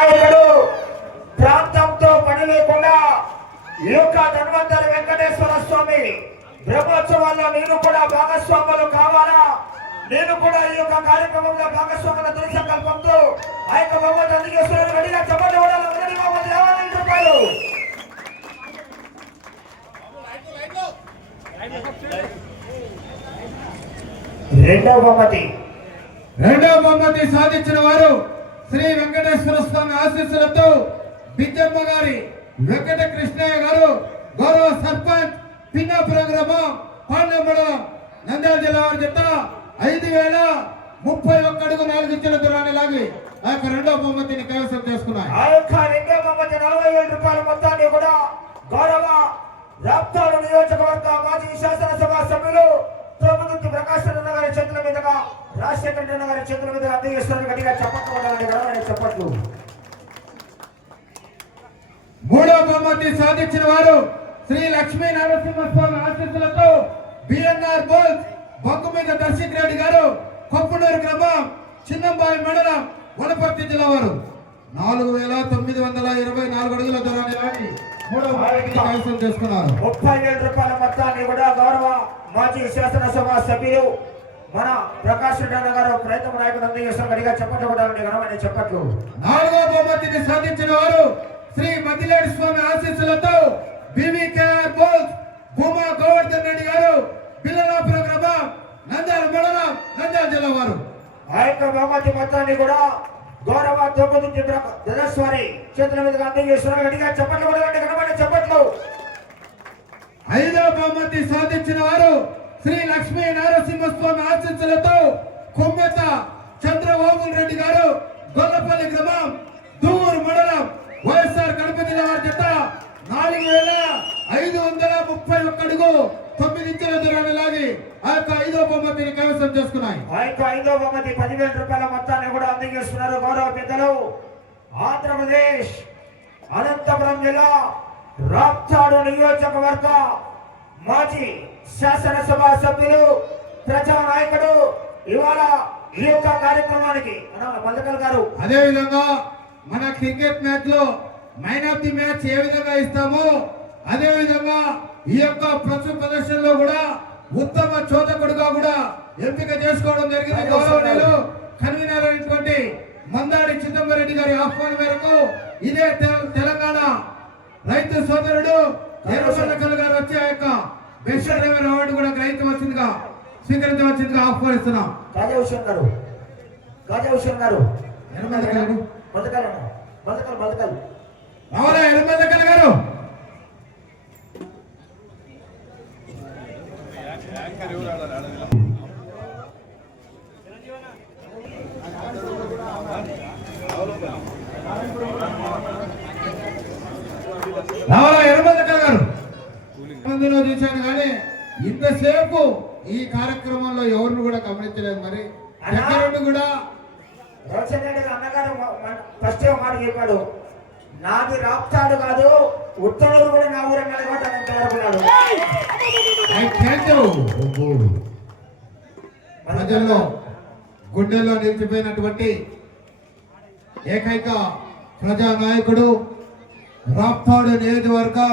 నాయకుడు ప్రాంతంతో పని లేకుండా ఈ యొక్క ధన్వంతరి వెంకటేశ్వర స్వామి బ్రహ్మోత్సవాల్లో నేను కూడా భాగస్వాములు కావాలా? నేను కూడా ఈ యొక్క కార్యక్రమంలో భాగస్వాముల దృఢ సంకల్పంతో ఆ యొక్క బహుమతి అందుకేశ్వరుడు గడిగా చెప్పండి కూడా మొదటి రెండవ బహుమతి. రెండవ బహుమతి సాధించిన వారు శ్రీ వెంకటేశ్వర స్వామి ఆశీస్సులతో బిజ్జమ్మ గారి వెంకట కృష్ణయ్య గారు గౌరవ సర్పంచ్ పిన్నాపురం గ్రామం పాండమండలం నంద్యాల జిల్లా వారి చెత్త ఐదు వేల ముప్పై ఒక్క అడుగు నాలుగు ఇంచుల దూరాన్ని లాగి ఆ యొక్క రెండో బహుమతిని కైవసం చేసుకున్నాయి. ఆ యొక్క రెండో బహుమతి నలభై వేల రూపాయల మొత్తాన్ని కూడా గౌరవ రాప్తాడు నియోజకవర్గ మాజీ శాసనసభ సభ్యులు తోపుదుర్తి ప్రకాశ్ రెడ్డి గారి చేతుల మీదుగా రాజశేఖర రెడ్డి గారి చేతుల మీదుగా అందజేస్తున్నారు గట్టిగా చెప్పకపోవడానికి చెప్పట్లు. మూడో బహుమతి సాధించిన వారు శ్రీ లక్ష్మీ నరసింహస్వామి ఆశీస్సులతో బిఎన్ఆర్ బోల్స్ బొగ్గు మీద దర్శక్ రెడ్డి గారు కొప్పునూరు గ్రామం చిన్నంబాయి మండలం వనపర్తి జిల్లా వారు. నాలుగు వేల తొమ్మిది వందల ఇరవై నాలుగు అడుగుల దూరాన్ని మూడో చేసుకున్నారు. ముప్పై వేల రూపాయల మొత్తాన్ని కూడా గౌరవ మాజీ శాసనసభ సభ్యులు మన ప్రకాశ్ రెడ్డి గారు ప్రయత్నం నాయకుడు అందజేస్తున్నారు గట్టిగా చెప్పకపోవడానికి ఘనమైన చెప్పట్లు. నాలుగో బహుమతిని సాధించిన వారు శ్రీ మద్దిలేడి స్వామి ఆశీస్సులతో బీవీకేఆర్ బోల్స్ భూమా గోవర్ధన్ రెడ్డి గారు పిల్లలాపురం గ్రామం నంద్యాల మండలం నంద్యాల జిల్లా వారు. ఆ యొక్క బహుమతి మొత్తాన్ని కూడా గౌరవ తోపుదుర్తి ధనస్వారి చేతుల మీదుగా అందజేస్తున్నారు గట్టిగా చెప్పట్లు కూడా ఘనమైన చెప్పట్లు సాధించిన వారు శ్రీ లక్ష్మీ నారసింహస్వామి ఆశీస్సులతో కొమ్మెత చంద్రబాబు రెడ్డి గారు గొల్లపల్లి గ్రామం దూరు మండలం వైఎస్ఆర్ కడప జిల్లా వారి చేత నాలుగు వేల ఐదు వందల ముప్పై ఒక్క అడుగు తొమ్మిది ఇంచుల దూరాన్ని లాగి ఆ యొక్క ఐదో బహుమతిని కైవసం చేసుకున్నాయి. ఆ యొక్క ఐదో బహుమతి పదివేల రూపాయల మొత్తాన్ని కూడా అందజేస్తున్నారు గౌరవ పెద్దలు. ఆంధ్రప్రదేశ్ అనంతపురం జిల్లా రాప్తాడు నియోజకవర్గ మాజీ శాసనసభ సభ్యులు ప్రజా నాయకుడు ఇవాళ ఈ యొక్క కార్యక్రమానికి మన మల్లకల్ గారు. అదే విధంగా మన క్రికెట్ మ్యాచ్లో మ్యాన్ ఆఫ్ ది మ్యాచ్ ఏ విధంగా ఇస్తామో అదే విధంగా ఈ యొక్క ప్రస్తుత ప్రదర్శనలో కూడా ఉత్తమ చోదకుడుగా కూడా ఎంపిక చేసుకోవడం జరిగింది. గౌరవనీయులు కన్వీనర్ అయినటువంటి మందాడి చిదంబరెడ్డి గారి ఆహ్వానం మేరకు ఇదే తెలంగాణ రైతు సోదరుడు ఎర్రమల్లకల్ గారు వచ్చే ఆ యొక్క బెస్ట్ డ్రైవర్ అవార్డు కూడా గ్రహించవలసిందిగా స్వీకరించవలసిందిగా ఆహ్వానిస్తున్నాం. కాజా హుసేన్ గారు. గారు గారు బతకల్ బతకల్ బతకల్. రావాలా ఎర్రమల్లకల్ గారు మందిలో చూశాను కానీ ఇంతసేపు ఈ కార్యక్రమంలో ఎవరిని కూడా గమనించలేదు మరి. దగ్గరుండి కూడా రోషన్ రెడ్డి గారు అన్నగారు ఫస్ట్ మాట చెప్పాడు? నాది రాప్తాడు కాదు ఉత్తరూరు కూడా నా ఊరు నిలబడ్డాను. ప్రజల్లో గుండెల్లో నిలిచిపోయినటువంటి ఏకైక ప్రజా నాయకుడు రాప్తాడు నియోజకవర్గం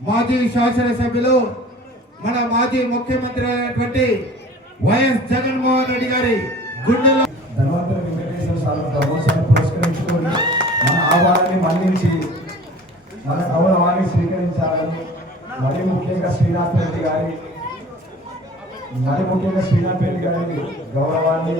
మాజీ శాసనసభ్యులు మన మాజీ ముఖ్యమంత్రి అయినటువంటి వైఎస్ జగన్మోహన్ రెడ్డి గారి గుండెల్లో ధన్వంతరి వెంకటేశ్వర స్వామి బ్రహ్మోత్సవాన్ని పురస్కరించుకొని మన ఆహ్వానాన్ని మన్నించి మన గౌరవాన్ని స్వీకరించాలని మరి ముఖ్యంగా శ్రీనాథ్ రెడ్డి గారి మరి ముఖ్యంగా శ్రీనాథ్ రెడ్డి గారి గౌరవాన్ని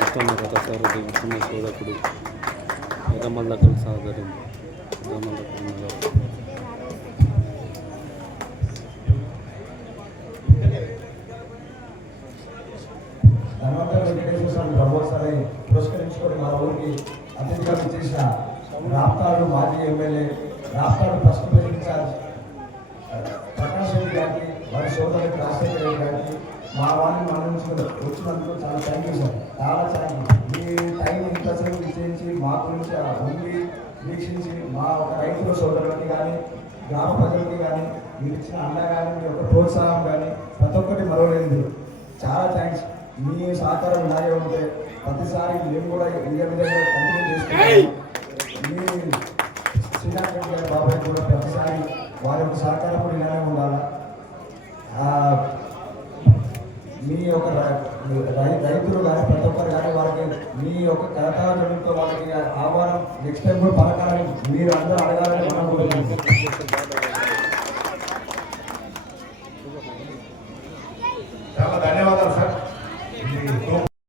ఉత్తమ రథసారథి ఉత్తమ శోధకుడు ఎర్రమల్లకల్ సాగరం ఎర్రమల్లకల్ ధన్వంతరం వెంకటేశ్వర స్వామి బ్రహ్మోత్సవాన్ని పురస్కరించుకొని మా ఊరికి అతిథిగా చేసిన రాప్తాడు మాజీ MLA Raptadu first president incharge Prakash Reddy గారికి వారి సోదరుడు రాజశేఖర రెడ్డి గారికి మా వారిని మన నుంచి వచ్చినందుకు చాలా థ్యాంక్ యూ సార్ చాలా థ్యాంక్ యూ మీ టైం ఇంతసేపు ఇచ్చేసి మా గురించి ఆ ఉండి వీక్షించి మా ఒక రైతుల సోదరులకి కానీ గ్రామ ప్రజలకి కానీ మీరు ఇచ్చిన అండ కానీ మీ యొక్క ప్రోత్సాహం కానీ ప్రతి ఒక్కటి మరవలేదు చాలా థ్యాంక్స్ మీ సహకారం ఇలాగే ఉంటే ప్రతిసారి మేము కూడా ఇదే విధంగా కంటిన్యూ చేసుకుంటాం మీ శ్రీనాథ్ గారి బాబాయ్ కూడా ప్రతిసారి వారి యొక్క సహకారం కూడా ఇలానే ఉండాలా? మీ యొక్క రైతులు కానీ ప్రతి ఒక్కరు కానీ వాళ్ళకి మీ యొక్క కరతాళంతో వాళ్ళకి ఆహ్వానం నెక్స్ట్ టైం కూడా పలకాలని మీరు అందరూ అడగాలని మనం కోరుకుంటున్నాం.